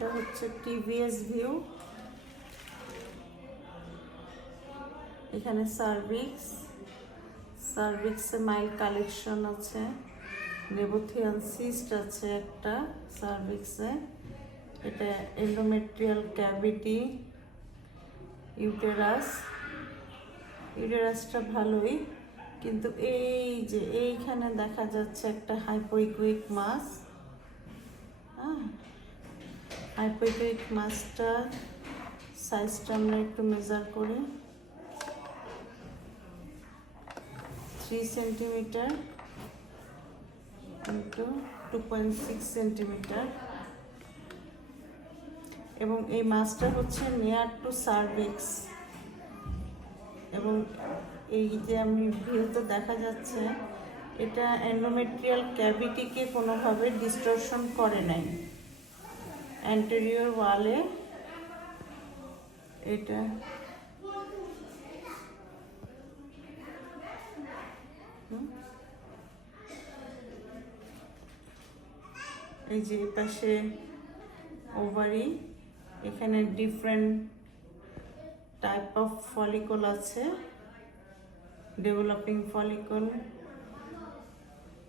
এটা হচ্ছে TVS view. এখানে সার্ভিক্সে মাইল কালেকশন আছে, নেবোথিয়ান সিস্ট আছে একটা সার্ভিক্সে। এটা এন্ডোমেট্রিয়াল ক্যাভিটি, ইউটেরাসটা ভালোই, কিন্তু এই যে এইখানে দেখা যাচ্ছে একটা হাইপোইকুইক মাস। হাইপোইকুইক মাসটা সাইজটা আমরা একটু মেজার করি, 3 সেন্টিমিটার ইন্টু 2.6 সেন্টিমিটার। এবং এই মাছটা হচ্ছে নিয়ার টু সার্ভিক্স। এবং এই যে আমি ভিউতে দেখা যাচ্ছে, এটা এন্ডোমেট্রিয়াল ক্যাভিটিকে কোনোভাবে ডিস্টরশন করে নাই। অ্যান্টেরিয়র ওয়ালে এটা এই যে পাশে ওভারি, এখানে ডিফারেন্ট টাইপ অফ ফলিকল আছে, ডেভেলপিং ফলিকল,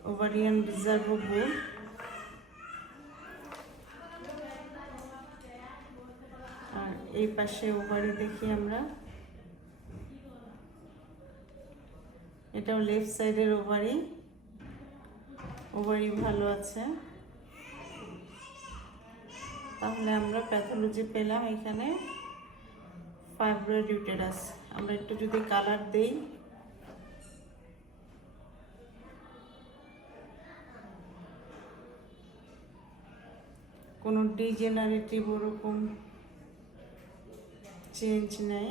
ওভারিয়ান রিজার্ভ বুল। আর এই পাশে ওভারি দেখি আমরা, এটাও লেফট সাইডের ওভারি ভালো আছে। তাহলে আমরা প্যাথোলজি পেলাম এখানে ফাইব্রয়েড ইউটেরাস। আমরা একটু যদি কালার দেই, কোনো ডিজেনারেটিভ ওরকম চেঞ্জ নেই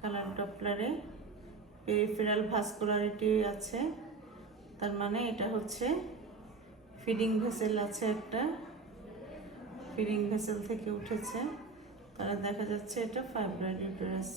কালার ডপলারে। পেরিফেরাল ভাস্কুলারিটি আছে, তার মানে এটা হচ্ছে ফিডিং ভেসেল আছে, একটা ফিডিং ভেসেল থেকে উঠেছে, তারা দেখা যাচ্ছে এটা ফাইব্রয়েড ইউটেরাস।